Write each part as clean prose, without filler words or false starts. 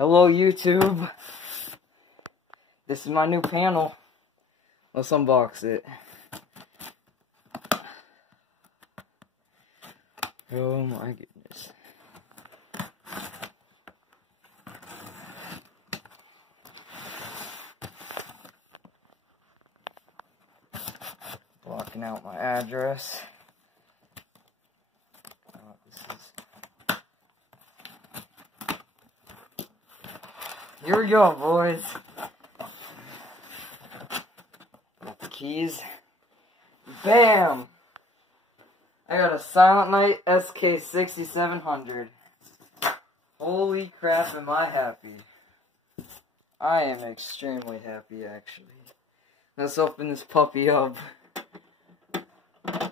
Hello, YouTube. This is my new panel. Let's unbox it. Oh my goodness. Blocking out my address. Here we go, boys. Got the keys. Bam! I got a Silent Night SK6700. Holy crap, am I happy. I am extremely happy, actually. Let's open this puppy up. Oh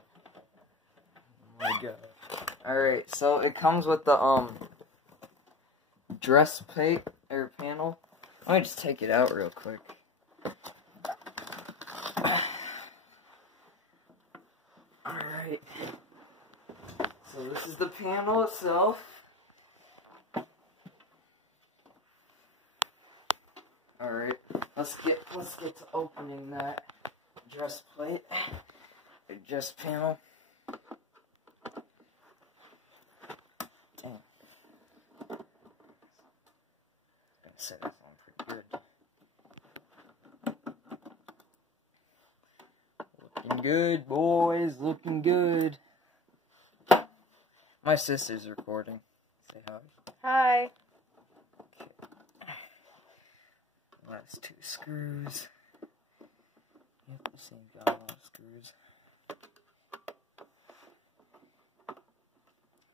my god. Alright, so it comes with the, dress plate, or panel. Let me just take it out real quick. Alright. So this is the panel itself. Alright, let's get to opening that dress plate. Or dress panel. Damn. Set this on pretty good. Looking good, boys. Looking good. My sister's recording. Say hi. Hi. Okay. Last two screws. Yep, the same got a lot of screws.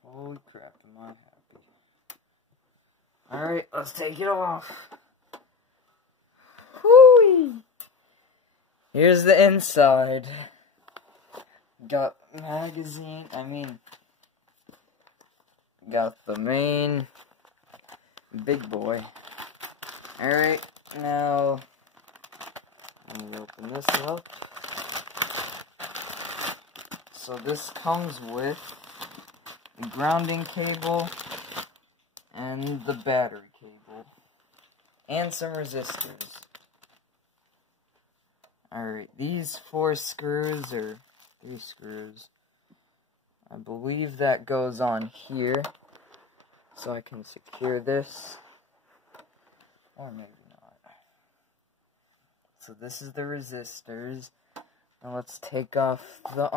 Holy crap, am I happy. Alright, let's take it off. Whoo! Here's the inside. Got magazine, got the main big boy. Alright, now, let me open this up. So this comes with the grounding cable, and the battery cable, and some resistors. Alright, these 4 screws, or 3 screws, I believe that goes on here, so I can secure this, or maybe not. So this is the resistors. Now let's take off the,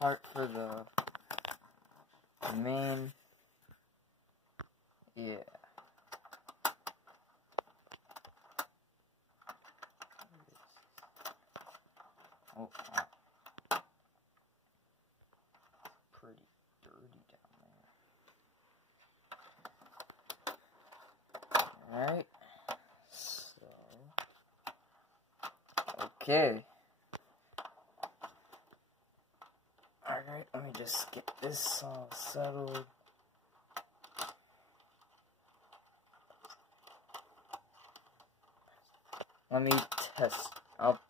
part for the main. Yeah. Oh, wow. Pretty dirty down there. Alright. So. Okay. Alright, let me just get this all settled. Let me test. I'll